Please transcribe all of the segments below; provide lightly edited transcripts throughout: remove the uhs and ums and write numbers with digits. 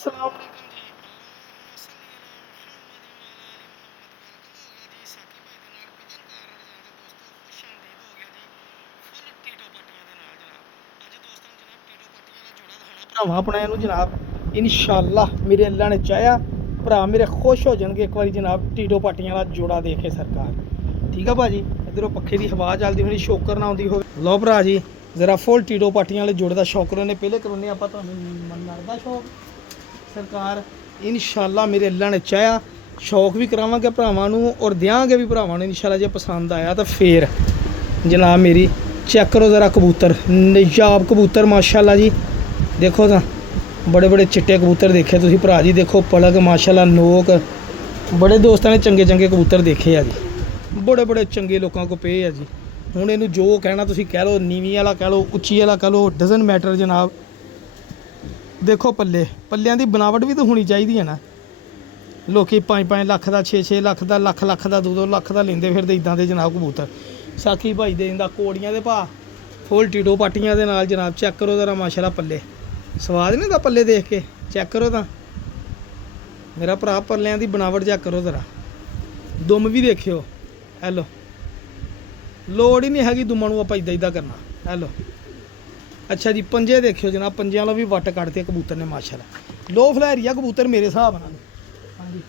अस्सलाम वालेकुम जी। ਭਰਾਵਾਂ ਆਪਣੇ ਨੂੰ ਜਨਾਬ ਇਨਸ਼ਾਅੱਲਾ ਮੇਰੇ ਅੱਲਾ ਨੇ ਚਾਹਿਆ ਭਰਾ ਮੇਰੇ ਖੁਸ਼ ਹੋ ਜਾਣਗੇ ਇੱਕ ਵਾਰੀ ਜਨਾਬ ਟੀਟੋ ਪਾਟੀਆਂ ਦਾ ਜੋੜਾ ਦੇਖ ਕੇ ਸਰਕਾਰ। ਠੀਕ ਆ ਭਾਜੀ, ਇਧਰੋਂ ਪੱਖੇ ਦੀ ਹਵਾ ਚੱਲਦੀ ਹੋਣੀ, ਸ਼ੋਕਰ ਨਾ ਆਉਂਦੀ ਹੋਵੇ। ਲਓ ਭਰਾ ਜੀ ਜ਼ਰਾ ਫੁੱਲ ਟੀਟੋ ਪਾਟੀਆਂ ਵਾਲੇ ਜੋੜੇ ਦਾ ਸ਼ੌਕਰ ਉਹਨੇ ਪਹਿਲੇ ਕਰਾਉਣੇ ਆਪਾਂ ਤੁਹਾਨੂੰ ਮੰਨਦਾ ਸ਼ੌਕ ਸਰਕਾਰ। ਇਨਸ਼ਾਅੱਲਾ ਮੇਰੇ ਅੱਲਾ ਨੇ ਚਾਹਿਆ ਸ਼ੌਕ ਵੀ ਕਰਾਵਾਂਗੇ ਭਰਾਵਾਂ ਨੂੰ ਔਰ ਦਿਆਂਗੇ ਵੀ ਭਰਾਵਾਂ ਨੂੰ ਇਨਸ਼ਾਅੱਲਾ। ਜੇ ਪਸੰਦ ਆਇਆ ਤਾਂ ਫੇਰ ਜਨਾਬ ਮੇਰੀ ਚੈੱਕ ਕਰੋ ज़रा कबूतर, नजाब कबूतर माशाल्लाह जी। देखो ना बड़े बड़े चिट्टे कबूतर देखे तुसी भरा जी, देखो पलक माशाल्लाह, नोक बड़े दोस्तों ने चंगे चंगे कबूतर देखे आ जी, बड़े बड़े चंगे लोगों को पे है जी। हुण इहनूं जो कहना तुसी कह लो, नीवी वाला कह लो, उच्ची वाला कह लो, डजन मैटर जनाब। देखो पल्ले पल्लियां दी बनावट भी तो होनी चाहिए है ना। लोग 5-5 लाख का, 6-6 लाख का, लख लख का, 2-2 लाख का लेंदे फिरदे इदां दे जनाब कबूतर। साखी भाई दे दिंदा कोड़ियां दे भाव, फुल टीटो पाटियां दे नाल जनाब। चेक करो जरा माशाल्लाह पल्ले, स्वाद नहीं दा पल्ले देख के। चेक करो तां मेरा भरा पल्लियां दी बनावट चेक करो जरा। दुम भी देखियो, हैलो लोड़ ही नहीं हैगी दुमां नूं आपां इदां इदां करना। हैलो अच्छा जी, पंजे देखियो जनाब, पंजे वालों भी वट कटते कबूतर ने माशाल्लाह। लो फलैरिया कबूतर मेरे हिसाब नाल। हाँ जी,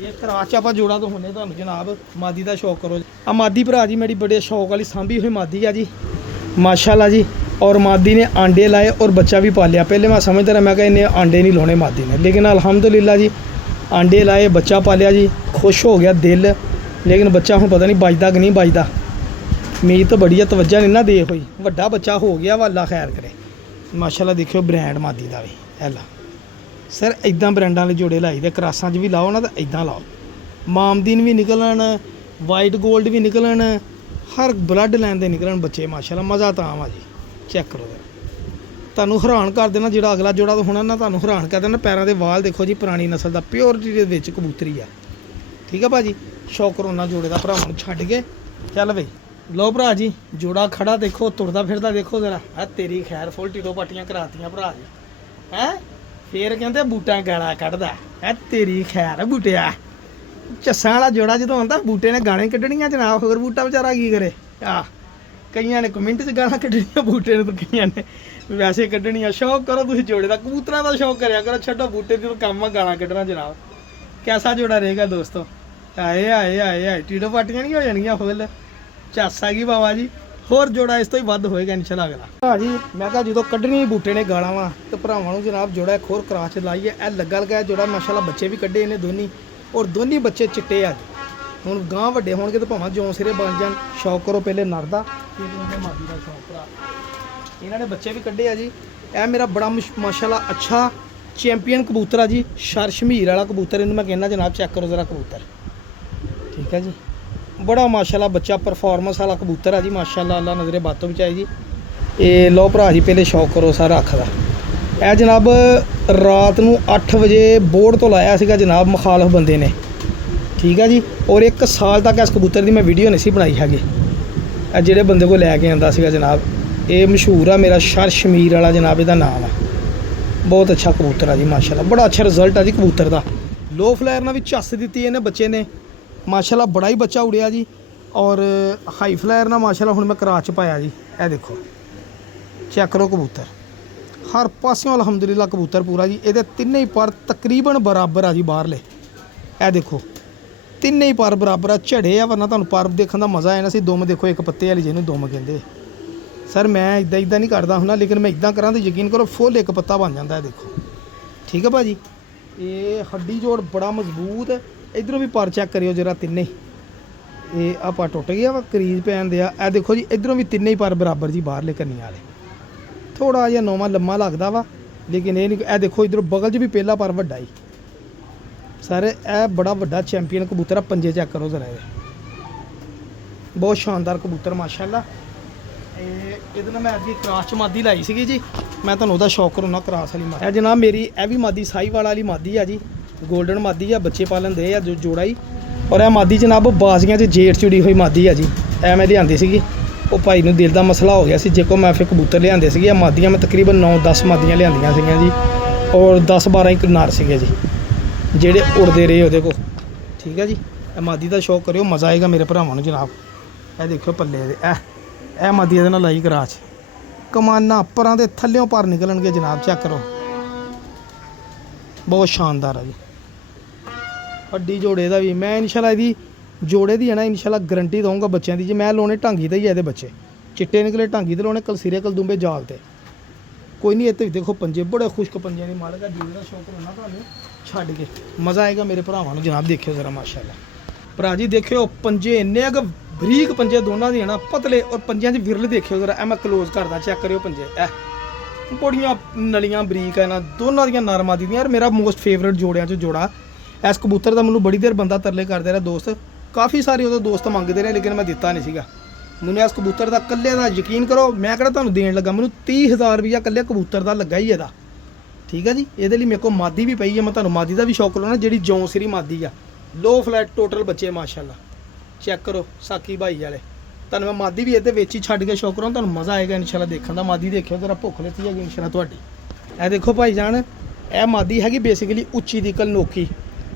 ये कराच आप जोड़ा तो होने तुहानूं जनाब मादी का शौक करो। आ मादी भरा जी मेरी बड़े शौक वाली सांभी हुई मादी है जी माशाल्लाह जी। और मादी ने आंडे लाए और बच्चा भी पालिया। पहले मैं समझदा रहा मैं कहा इन्हें आंडे नहीं लाने मादी ने, लेकिन अल्हम्दुलिल्लाह जी आंडे लाए, बच्चा पालिया जी, खुश हो गया दिल। लेकिन बच्चा हूँ पता नहीं बजदा कि नहीं बजदा, उम्मीद तो बड़ी है, तवज्जो नहीं ना दे हुई। वड्डा बच्चा हो गया वा, अल्लाह खैर करे माशाल्लाह। देखियो ब्रांड मादी का भी हैला सर, इदां ब्रांडां वाले जोड़े लाई दे, क्रासां च भी लाओ ना तो इदां लाओ। मामदीन भी निकलन, वाइट गोल्ड भी निकलन, हर ब्लड लाइन दे निकलन बच्चे माशाल्लाह। मज़ा तो आवा जी। चेक करो तुहानूं हैरान कर देना जेड़ा अगला जोड़ा तो होना ना, तुहानूं हैरान कर देना। पैरों के वाल देखो जी, पुरानी नस्ल का प्योरिटी दे विच कबूतरी है। ठीक है भाजी, शौक करोना जोड़े का भरावां नूं छड्ड के चल बई। लो भरा जी जोड़ा खड़ा देखो, तुरदा फिरदा देखो जरा। है तेरी खैर, फुल टीटो पाटियां करातियां भरा जी। हैं फिर कहते बूटा गाला कढ़दा है, तेरी खैर बूटिया। झस्सां वाला जोड़ा जो आंदा बूटे ने गाने कड्ढनियां जनाब, होर बूटा बेचारा की करे। आ कईयां ने कमेंट च गाना कड्ढनियां बूटे ने, तो कईयां ने वैसे कड्ढनियां। शौक करो तुसीं जोड़े का, कबूतरां दा शौक करिया करो, छड्डो बूटे दी काम है गाना कड्ढना जनाब। कैसा जोड़ा रहेगा दोस्तों? आए आए आए आए टीटो पाटियां नहीं हो जानियां फुल, झस्स आ गई बाबा जी। होर जोड़ा इस तो ही वध होएगा इंशाल्लाह अगला। हाँ जी मैं कहा जो कड्ढनी बूटे ने गाला वा तो भरावां नूं जनाब जोड़ा एक होर क्रास लाइए। ए लग्गा लगा जोड़ा माशाल्लाह, बच्चे भी कड्ढे इन्हें दोनी, और दोनी बच्चे चिट्टे आ। हुण गांह वड्डे होणगे तो भावें जौं सिरे बन जाण। शौक करो पहले नर दा, फिर मादी दा शौक भरा। इन्हां ने बच्चे भी कड्ढे आ जी। ए मेरा बड़ा माशाल्लाह अच्छा चैंपियन कबूतर आ जी, शर्शमीर वाला कबूतर इन्हूं मैं कहना जनाब। चेक करो जरा कबूतर, ठीक है जी, बड़ा माशाल्लाह बच्चा परफॉर्मेंस वाला कबूतर है जी माशाल्लाह। अल्लाह नज़रे बातों बचाए जी। ये लो भरा जी पहले शौक करो सारा अख का। यह जनाब रात नूं 8 बजे बोर्ड तो लाया सीगा जनाब मुखालफ बंदे ने। ठीक है जी, और 1 साल तक इस कबूतर की मैं वीडियो नहीं सी बनाई हैगी। जेड़े बंदे को लैके आंदा सीगा जनाब, ये मशहूर है मेरा शर्शमीर वाला जनाब, इसका नाम है। बहुत अच्छा कबूतर है जी माशाल्लाह, बड़ा अच्छा रिजल्ट है जी कबूतर का। लो फ्लैर ने भी झस दी इन्हें बच्चे ने माशाल्लाह, बड़ा ही बच्चा उड़िया जी। और हाई फ्लायर ना माशाल्लाह हुण मैं कराच पाया जी। ए देखो चेक करो कबूतर, हर पासों अलहमदुलिल्लाह कबूतर पूरा जी। ये तिन्ने ही पर तकरीबन बराबर आ जी बाहरले। ए देखो तिन्ने ही पर बराबर आ, झड़े आ, वरना तुहानूं पर देखने का मज़ा आया ना सी। दुम देखो एक पत्ते वाली जिन्होंने दुम कहते सर, मैं इदां इदां नहीं करता हुंदा, लेकिन मैं इदां करा तो यकीन करो फुल एक पत्ता बन जाता है। देखो ठीक है भाजी, ये हड्डी जोड़ बड़ा मजबूत। इधरों भी पर चेक करियो जरा, तिन्ने ये आपा टुट गया वा, करीज पैन दिया। ए देखो जी इधरों भी तिन्ने ही पर बराबर जी बाहरले कन्नी वाले। थोड़ा जिहा नौवां लम्मा लगदा वा, लेकिन ये नहीं। ए देखो इधर बगल च भी पहला पर वड्डा ही सर। ए बड़ा वड्डा चैंपियन कबूतर है। पंजे चेक करो जरा, बहुत शानदार कबूतर माशाल्लाह। ये मैं अभी क्रास मादी लाई सी जी। मैं तुहानूं उहदा शौक करोना क्रास वाली मादी। जनाब मेरी ए भी मादी साहीवाल वाली मादी है जी, गोल्डन मादी है, बच्चे पालन दे जो जोड़ा ही। और यह मादी जनाब बाजियां च जेठ चुड़ी हुई मादी है जी। ए मैं लियांदी सी, वो भाई नूं दिल का मसला हो गया सी, जे को मैं फिर कबूतर लियांदे सी। मादियां मैं तकरीबन 9-10 मादियां लियांदियां सीगियां जी। ਔਰ 10-12 ਇੱਕ ਨਰ ਸੀਗੇ ਜੀ ਜਿਹੜੇ ਉੜਦੇ ਰਹੇ ਉਹਦੇ ਕੋਲ। ਠੀਕ ਹੈ ਜੀ, ਇਹ ਮਾਦੀ ਦਾ ਸ਼ੌਕ ਕਰਿਓ, ਮਜ਼ਾ ਆਏਗਾ ਮੇਰੇ ਭਰਾਵਾਂ ਨੂੰ ਜਨਾਬ। ਇਹ ਦੇਖਿਓ ਪੱਲੇ ਦੇ ਇਹ ਮਾਦੀ ਇਹਦੇ ਨਾਲ ਲਾਈ ਕਰਾਚ, ਕਮਾਨਾ ਪਰਾਂ ਦੇ ਥੱਲਿਓਂ ਪਰ ਨਿਕਲਣਗੇ ਜਨਾਬ, ਚੈੱਕ ਕਰੋ, ਬਹੁਤ ਸ਼ਾਨਦਾਰ ਆ ਜੀ। ਵੱਡੀ ਜੋੜੇ ਦਾ ਵੀ ਮੈਂ ਇਨਸ਼ਾਅੱਲਾ ਇਹਦੀ ਜੋੜੇ ਦੀ ਹੈ ਨਾ ਇਨਸ਼ਾਅੱਲਾ ਗਰੰਟੀ ਦਊਂਗਾ ਬੱਚਿਆਂ ਦੀ। ਜੇ ਮੈਂ ਲਾਉਣੇ ਢਾਂਗੀ ਤੇ ਹੀ ਇਹਦੇ ਬੱਚੇ ਚਿੱਟੇ ਨਿਕਲੇ, ਢਾਂਗੀ ਤੇ ਲਾਉਣੇ ਕਲਸੀਰੇ ਕਲਦੂੰਬੇ ਜਾਲ ਤੇ ਕੋਈ ਨਹੀਂ। ਇੱਥੇ ਵੀ ਦੇਖੋ ਪੰਜੇ ਬੜੇ ਖੁਸ਼ਕ ਪੰਜਿਆਂ ਦੀ ਮਾਲਕ ਆ। ਜੋੜੇ ਦਾ ਸ਼ੌਕ ਹੋਣਾ ਤੁਹਾਨੂੰ ਛੱਡ ਕੇ ਮਜ਼ਾ ਆਏਗਾ ਮੇਰੇ ਭਰਾਵਾਂ ਨੂੰ ਜਨਾਬ। ਦੇਖਿਓ ਜ਼ਰਾ ਮਾਸ਼ਾਅੱਲਾ ਭਰਾ ਜੀ, ਦੇਖਿਓ ਪੰਜੇ ਇੰਨੇ ਅਗ ਬਰੀਕ ਪੰਜੇ ਦੋਨਾਂ ਦੀ ਹੈ ਨਾ, ਪਤਲੇ ਔਰ ਪੰਜਿਆਂ 'ਚ ਵਿਰਲ ਦੇਖਿਓ ਜ਼ਰਾ। ਇਹ ਮੈਂ ਕਲੋਜ਼ ਕਰਦਾ, ਚੈੱਕ ਕਰਿਓ ਪੰਜੇ, ਇਹ ਬੜੀਆਂ ਨਲੀਆਂ ਬਰੀਕ ਹੈ ਨਾ ਦੋਨਾਂ ਦੀਆਂ ਨਰਮਾਂ ਦੀਆਂ। ਯਾਰ ਮੇਰਾ ਮੋਸਟ ਫੇਵਰੇਟ ਜੋੜਿਆਂ 'ਚ ਜੋੜਾ ਇਸ ਕਬੂਤਰ ਦਾ। ਮੈਨੂੰ ਬੜੀ ਦੇਰ ਬੰਦਾ ਤਰਲੇ ਕਰਦੇ ਰਿਹਾ, ਦੋਸਤ ਕਾਫੀ ਸਾਰੇ ਉਹਦੇ ਦੋਸਤ ਮੰਗਦੇ ਰਹੇ, ਲੇਕਿਨ ਮੈਂ ਦਿੱਤਾ ਨਹੀਂ ਸੀਗਾ। ਮੈਨੂੰ ਇਸ ਕਬੂਤਰ ਦਾ ਇਕੱਲੇ ਦਾ ਯਕੀਨ ਕਰੋ, ਮੈਂ ਕਿਹੜਾ ਤੁਹਾਨੂੰ ਦੇਣ ਲੱਗਾ, ਮੈਨੂੰ 30,000 ਰੁਪਈਆ ਇਕੱਲੇ ਕਬੂਤਰ ਦਾ ਲੱਗਾ ਹੀ ਇਹਦਾ। ਠੀਕ ਹੈ ਜੀ, ਇਹਦੇ ਲਈ ਮੇਰੇ ਕੋਲ ਮਾਦੀ ਵੀ ਪਈ ਹੈ, ਮੈਂ ਤੁਹਾਨੂੰ ਮਾਦੀ ਦਾ ਵੀ ਸ਼ੌਕ ਲਾਉਣਾ, ਜਿਹੜੀ ਜੌਂਸਰੀ ਮਾਦੀ ਆ, ਲੋ ਫਲੈਟ ਟੋਟਲ ਬੱਚੇ ਮਾਸ਼ਾਅੱਲਾ। ਚੈੱਕ ਕਰੋ ਸਾਕੀ ਭਾਈ ਵਾਲੇ, ਤੁਹਾਨੂੰ ਮੈਂ ਮਾਦੀ ਵੀ ਇਹਦੇ ਵਿੱਚ ਹੀ ਛੱਡ ਕੇ ਸ਼ੌਕ ਕਰਾਂ, ਤੁਹਾਨੂੰ ਮਜ਼ਾ ਆਏਗਾ ਇਨਸ਼ਾਅੱਲਾ ਦੇਖਣ ਦਾ। ਮਾਦੀ ਦੇਖਿਓ ਜ਼ਰਾ, ਭੁੱਖ ਲੱਗੀ ਹੈਗੀ ਇਨਸ਼ਾਅੱਲਾ ਤੁਹਾਡੀ। ਇਹ ਦੇਖੋ ਭਾਈ ਜਾਨ, ਇਹ ਮਾਦੀ ਹੈਗੀ ਬੇਸਿਕਲੀ ਉੱਚੀ ਦੀ ਕਲਨੋਕੀ,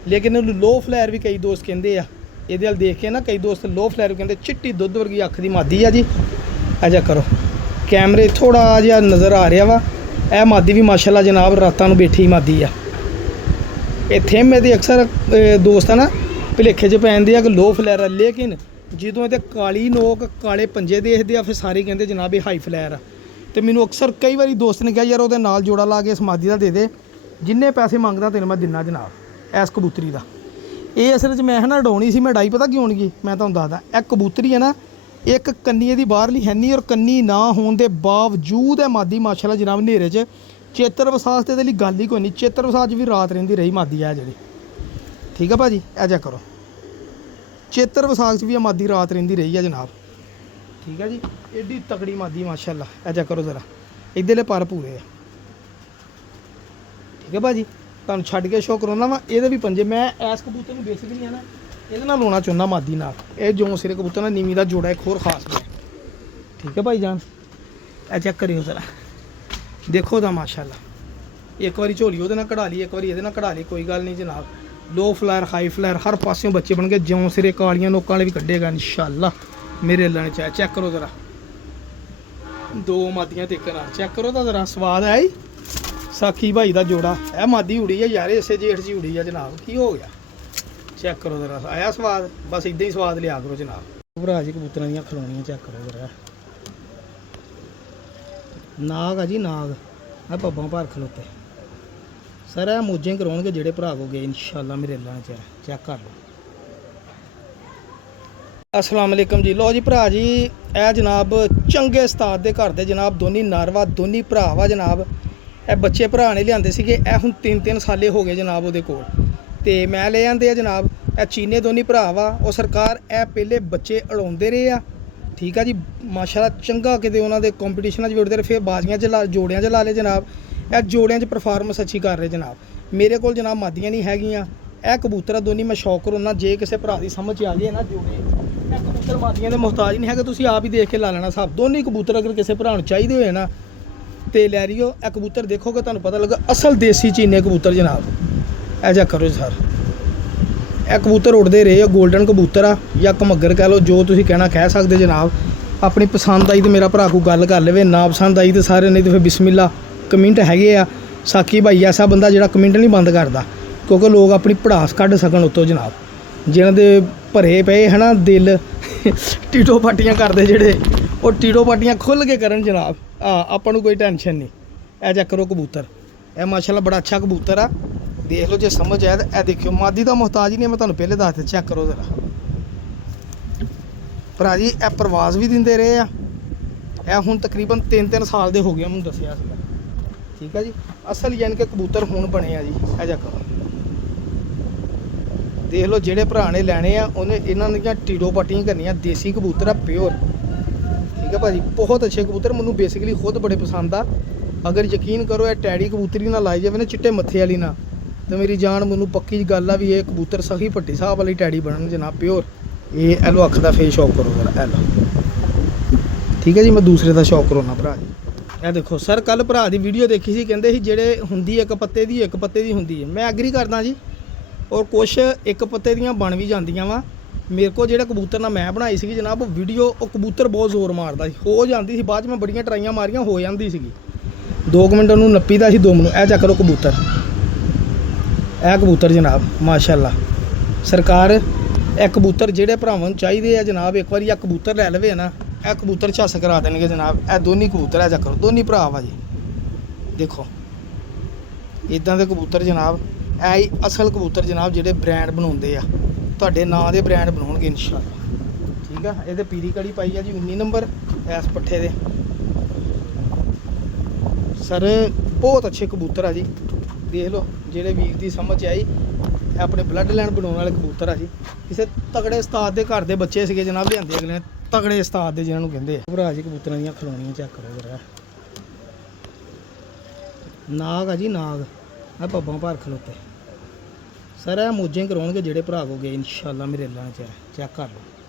ਲੇਕਿਨ ਇਹਨੂੰ ਲੋ ਫਲੈਰ ਵੀ ਕਈ ਦੋਸਤ ਕਹਿੰਦੇ ਆ। ਇਹਦੇ ਵੱਲ ਦੇਖ ਕੇ ਨਾ ਕਈ ਦੋਸਤ ਲੋ ਫਲੈਰ ਵੀ ਕਹਿੰਦੇ। ਚਿੱਟੀ ਦੁੱਧ ਵਰਗੀ ਅੱਖ ਦੀ ਮਾਦੀ ਆ ਜੀ। ਅਜਾ ਕਰੋ, ਕੈਮਰੇ ਥੋੜਾ ਜਿਹਾ ਨਜ਼ਰ ਆ ਰਿਹਾ ਵਾ। ਇਹ ਮਾਦੀ ਵੀ ਮਾਸ਼ਾਅੱਲਾ ਜਨਾਬ ਰਾਤਾਂ ਨੂੰ ਬੈਠੀ ਮਾਦੀ ਆ। ਇਹ ਥੇਮੇ ਦੇ ਅਕਸਰ ਦੋਸਤ ਆ ਨਾ ਭੁਲੇਖੇ 'ਚ ਪੈਂਦੇ ਆ ਕਿ ਲੋ ਫਲੈਰ ਆ, ਲੇਕਿਨ ਜਦੋਂ ਇਹਦੇ ਕਾਲੀ ਨੋਕ ਕਾਲੇ ਪੰਜੇ ਦੇਖਦੇ ਆ ਫਿਰ ਸਾਰੇ ਕਹਿੰਦੇ ਜਨਾਬ ਇਹ ਹਾਈ ਫਲੈਰ ਆ। ਤੇ ਮੈਨੂੰ ਅਕਸਰ ਕਈ ਵਾਰੀ ਦੋਸਤ ਨੇ ਕਿਹਾ ਯਾਰ ਉਹਦੇ ਨਾਲ ਜੋੜਾ ਲਾ ਕੇ ਇਸ ਮਾਦੀ ਦਾ ਦੇ ਦੇ, ਜਿੰਨੇ ਪੈਸੇ ਮੰਗਦਾ ਤੈਨੂੰ ਮੈਂ ਦਿੰਨਾ ਜਨਾਬ ਇਸ ਕਬੂਤਰੀ ਦਾ। ਇਹ ਅਸਲ 'ਚ ਮੈਂ ਹੈ ਨਾ ਉਡਾਉਣੀ ਸੀ, ਮੈਂ ਡਾਈ ਪਤਾ ਕਿਉਂ ਹੋਣਗੀ ਮੈਂ ਤੁਹਾਨੂੰ ਦੱਸਦਾ। ਇਹ ਕਬੂਤਰੀ ਹੈ ਨਾ, ਇੱਕ ਕੰਨੀ ਇਹਦੀ ਬਾਹਰਲੀ ਹੈ ਨਹੀਂ, ਔਰ ਕੰਨੀ ਨਾ ਹੋਣ ਦੇ ਬਾਵਜੂਦ ਇਹ ਮਾਦੀ ਮਾਸ਼ਾਅੱਲਾ ਜਨਾਬ ਹਨੇਰੇ 'ਚ ਚੇਤਰ ਵਿਸਾਸ ਤੇ ਇਹਦੇ ਲਈ ਗੱਲ ਹੀ ਕੋਈ ਨਹੀਂ। ਚੇਤਰ ਵਿਸਾਸ 'ਚ ਵੀ ਰਾਤ ਰਹਿੰਦੀ ਰਹੀ ਮਾਦੀ ਆ ਜਿਹੜੀ। ਠੀਕ ਆ ਭਾਜੀ, ਇਹ ਚੈੱਕ ਕਰੋ, ਚੇਤਰ ਵਿਸਾਖ 'ਚ ਵੀ ਇਹ ਮਾਦੀ ਰਾਤ ਰਹਿੰਦੀ ਰਹੀ ਆ ਜਨਾਬ। ਠੀਕ ਆ ਜੀ, ਐਡੀ ਤਕੜੀ ਮਾਦੀ ਮਾਸ਼ਾਅੱਲਾ। ਇਹ ਚੈੱਕ ਕਰੋ ਜ਼ਰਾ, ਇੱਧਰਲੇ ਪਰ ਪੂਰੇ ਆ। ਠੀਕ ਹੈ ਭਾਜੀ, ਤੁਹਾਨੂੰ ਛੱਡ ਕੇ ਸ਼ੌਕ ਕਰਾਉਣਾ ਵਾ। ਇਹਦੇ ਵੀ ਪੰਜੇ ਮੈਂ ਐਸ ਕਬੂਤਰ ਨੂੰ ਬੇਸਿਕਲੀ ਹੈ ਨਾ ਇਹਦੇ ਨਾਲ ਲਾਉਣਾ ਚਾਹੁੰਦਾ ਮਾਦੀ ਨਾਲ। ਇਹ ਜੋ ਸਿਰੇ ਕਬੂਤਰ ਨਾਲ ਨੀਵੀਂ ਦਾ ਜੋੜਾ ਇੱਕ ਹੋਰ ਖਾਸ ਹੈ। ਠੀਕ ਹੈ ਭਾਈ ਜਾਨ, ਇਹ ਚੈੱਕ ਕਰਿਓ ਜ਼ਰਾ, ਦੇਖੋ ਤਾਂ ਮਾਸ਼ਾਅੱਲਾ। ਇੱਕ ਵਾਰੀ ਝੋਲੀ ਉਹਦੇ ਨਾਲ ਕਢਾ ਲਈ, ਇੱਕ ਵਾਰੀ ਇਹਦੇ ਨਾਲ ਕਢਾ ਲਈ, ਕੋਈ ਗੱਲ ਨਹੀਂ ਜਨਾਬ। ਲੋ ਫਲੈਰ ਹਾਈ ਫਲੈਰ ਹਰ ਪਾਸਿਓਂ ਬੱਚੇ ਬਣ ਗਏ, ਜਿਉਂ ਸਿਰੇ ਕਾਲੀਆਂ ਨੋਕਾਂ ਵਾਲੇ ਵੀ ਕੱਢੇਗਾ ਇਨਸ਼ਾਅੱਲਾ ਮੇਰੇ ਅੱਲਾ ਨੇ ਚਾਹਿਆ। ਚੈੱਕ ਕਰੋ ਜ਼ਰਾ, ਦੋ ਮਾਦੀਆਂ ਤੇ ਇੱਕ ਨਾਲ, ਚੈੱਕ ਕਰੋ ਤਾਂ ਜ਼ਰਾ, ਸਵਾਦ ਆਇਆ ਜੀ। ਸਾਖੀ ਭਾਈ ਦਾ ਜੋੜਾ, ਇਹ ਮਾਦੀ ਉੜੀ ਆ ਯਾਰ, ਇਸੇ ਜੇਠ 'ਚ ਉੜੀ ਆ ਜਨਾਬ। ਕੀ ਹੋ ਗਿਆ, ਚੈੱਕ ਕਰੋ ਜ਼ਰਾ, ਆਇਆ ਸਵਾਦ? ਬਸ ਇੱਦਾਂ ਹੀ ਸਵਾਦ ਲਿਆ ਕਰੋ ਜਨਾਬ। ਭਰਾ ਜੀ ਕਬੂਤਰਾਂ ਦੀਆਂ ਖਲੋਣੀਆਂ ਚੈੱਕ ਕਰੋ ਜ਼ਰਾ, ਨਾਗ ਆ ਜੀ ਨਾਗ, ਆ ਪੱਬਾਂ ਭਰ ਖਲੋਤੇ। ਸਰ ਇਹ ਮੋਜੇ ਕਰਾਉਣਗੇ ਜਿਹੜੇ ਭਰਾ ਕੋ ਗਏ ਇਨਸ਼ਾਅੱਲਾ ਮੇਰੇ ਅੱਲਾ ਨੇ ਚਾਹਿਆ। ਚੈੱਕ ਕਰ ਲਓ। अस्सलाम वालेकुम जी। लो जी भरा जी, ए जनाब चंगे उस्ताद दे घर दे जनाब दोनी नारवा दोनी भरा वा जनाब। ए बच्चे भरा ने लिआंदे सीगे, ए हुण 3-3 साले हो गए जनाब उहदे कोल, ते मैं ले आंदे आ जनाब। ए चीने दोनी भरा वा, और सरकार ए पहले बच्चे उड़ाउंदे रहे आ। ठीक है जी, माशाल्लाह चंगा किते उन्हां दे कंपीटीशनां च भी उड़दे रहे, फिर बाजियां च जोड़ियां च ला ले जनाब। ए जोड़ियां च परफॉर्मेंस अच्छी कर रहे जनाब। मेरे कोल जनाब मादियां नहीं हैगियां, ए कबूतर दोनी मैं शौक करोना। जे किसी भरा दी समझ आ जाए ना जोड़े, ए कबूतर मादियां दे मुहताज नहीं है, तुसीं आप ही देख के ला लेना साहब। दोनों कबूतर अगर किसी भरा नूं चाहिए होए ना तो लै लियो। ए कबूतर देखोगे तुहानूं पता लगा असल देसी चीने कबूतर जनाब। ए जा करो सर, ए कबूतर उड़ते रहे, गोल्डन कबूतर आ या घमग्गर कह लो, जो तुसीं कहना कह सकते जनाब। अपनी पसंद आई तो मेरा भरा कोई गल कर ले, ना पसंद आई तो सारे, नहीं तो फिर बिस्मिल्ला। कमेंट हैगे आ, साकी भाई ऐसा बंदा जिहड़ा कमेंट नहीं बंद करता, क्योंकि लोग अपनी भड़ास कढ़ सकन उत्तों जनाब। जिन्हां दे भरे पे है ना दिल टीटो पाटियां करते जेड़े, वो टीटो पाटियां खुल के करन जनाब। आपां नूं कोई टेंशन नहीं। ए चेक करो कबूतर, ए माशाल्लाह बड़ा अच्छा कबूतर आ। देख लो जे समझ आया तो ए देखियो, मादी दा मुहताज ही नहीं, मैं तुहानूं पहले दस दित्ता। चेक करो जरा भरा जी, ए प्रवास भी दिंदे रहे आ। ए हुण तकरीबन 3-3 साल दे हो गए, मैं दस्सिया सीगा। ठीक है जी, असल यानी कि कबूतर हुण बने आ जी। ए चेक करो, देख लो जेड़े भरा ने लैने आ उन्हें इन्हां दियां टीडो पट्टियां करनियां। देसी कबूतर आ प्योर। ठीक है भाजी, बहुत अच्छे कबूतर, मैनूं बेसिकली खुद बड़े पसंद आ। अगर यकीन करो ये टैडी कबूतरी ना लाई जाए ना, चिट्टे मत्थे वाली ना, तो मेरी जान मैनूं पक्की गल आ भी ये कबूतर सही भट्टी साहब वाली टैडी बनन जनाब, प्योर। ये एलो अख का फेस शौक करो जरा, एलो। ठीक है जी, मैं दूसरे का शौक करोना भरा जी। ਇਹ ਦੇਖੋ ਸਰ, ਕੱਲ ਭਰਾ ਦੀ ਵੀਡੀਓ ਦੇਖੀ ਸੀ, ਕਹਿੰਦੇ ਸੀ ਜਿਹੜੇ ਹੁੰਦੀ ਇੱਕ ਪੱਤੇ ਦੀ ਹੁੰਦੀ ਹੈ। ਮੈਂ ਐਗਰੀ ਕਰਦਾ ਜੀ, ਔਰ ਕੁਛ ਇੱਕ ਪੱਤੇ ਦੀਆਂ ਬਣ ਵੀ ਜਾਂਦੀਆਂ ਵਾ। ਮੇਰੇ ਕੋਲ ਜਿਹੜਾ ਕਬੂਤਰ ਨਾਲ ਮੈਂ ਬਣਾਈ ਸੀਗੀ ਜਨਾਬ ਵੀਡੀਓ, ਉਹ ਕਬੂਤਰ ਬਹੁਤ ਜ਼ੋਰ ਮਾਰਦਾ ਸੀ, ਹੋ ਜਾਂਦੀ ਸੀ। ਬਾਅਦ 'ਚ ਮੈਂ ਬੜੀਆਂ ਟਰਾਈਆਂ ਮਾਰੀਆਂ, ਹੋ ਜਾਂਦੀ ਸੀਗੀ। 2 ਮਿੰਟ ਉਹਨੂੰ ਨੱਪੀਦਾ ਸੀ 2 ਮਿੰਟ। ਇਹ ਚੱਕ ਲਓ ਕਬੂਤਰ, ਇਹ ਕਬੂਤਰ ਜਨਾਬ ਮਾਸ਼ਾਅੱਲਾ। ਸਰਕਾਰ ਇਹ ਕਬੂਤਰ ਜਿਹੜੇ ਭਰਾਵਾਂ ਨੂੰ ਚਾਹੀਦੇ ਆ ਜਨਾਬ, ਇੱਕ ਵਾਰੀ ਇਹ ਕਬੂਤਰ ਲੈ ਲਵੇ ਨਾ, ਇਹ ਕਬੂਤਰ ਝੱਸ ਕਰਾ ਦੇਣਗੇ ਜਨਾਬ। ਇਹ ਦੋਨੀ ਕਬੂਤਰ ਹੈ, ਚੱਕਰ ਦੋਨੀ ਭਰਾ ਵਾ ਜੀ। ਦੇਖੋ ਇਦਾਂ ਦੇ ਕਬੂਤਰ ਜਨਾਬ, ਇਹ ਹੀ ਅਸਲ ਕਬੂਤਰ ਜਨਾਬ, ਜਿਹੜੇ ਬ੍ਰਾਂਡ ਬਣਾਉਂਦੇ ਆ, ਤੁਹਾਡੇ ਨਾਂ ਦੇ ਬ੍ਰਾਂਡ ਬਣਾਉਣਗੇ ਇਨਸ਼ਾਅੱਲਾ। ਠੀਕ ਆ। ਇਹਦੇ ਪੀਰੀ ਕੜੀ ਪਾਈ ਆ ਜੀ 19 ਨੰਬਰ ਇਸ ਪੱਠੇ ਦੇ। ਸਰ ਬਹੁਤ ਅੱਛੇ ਕਬੂਤਰ ਆ ਜੀ, ਦੇਖ ਲਓ। ਜਿਹੜੇ ਵੀਰ ਦੀ ਸਮਝ ਆਈ, ਇਹ ਆਪਣੇ ਬਲੱਡ ਲਾਈਨ ਬਣਾਉਣ ਵਾਲੇ ਕਬੂਤਰ ਆ ਜੀ। ਕਿਸੇ ਤਗੜੇ ਉਸਤਾਦ ਦੇ ਘਰ ਦੇ ਬੱਚੇ ਸੀਗੇ ਜਨਾਬ, ਲਿਆਂਦੇ ਅਗਲੇ ਨੇ, ਤਗੜੇ ਉਸਤਾਦ ਦੇ ਜਿਹਨਾਂ ਨੂੰ ਕਹਿੰਦੇ ਆ। ਭਰਾ ਜੀ ਕਬੂਤਰਾਂ ਦੀਆਂ ਖਲੋਣੀਆਂ ਚੈੱਕ ਕਰੋ ਜਰਾ। ਨਾਗ ਆ ਜੀ, ਨਾਗ ਆ ਪੱਬਾਂ ਭਰ ਖਲੋਤੇ। ਸਰ ਇਹ ਮੋਜੇ ਕਰਾਉਣਗੇ ਜਿਹੜੇ ਭਰਾ ਕੋ ਗਏ ਇਨਸ਼ਾਅੱਲਾ, ਮੇਰੇ ਅੱਲਾ ਨੇ ਚਾਹਿਆ। ਚੈੱਕ ਕਰ ਲਓ।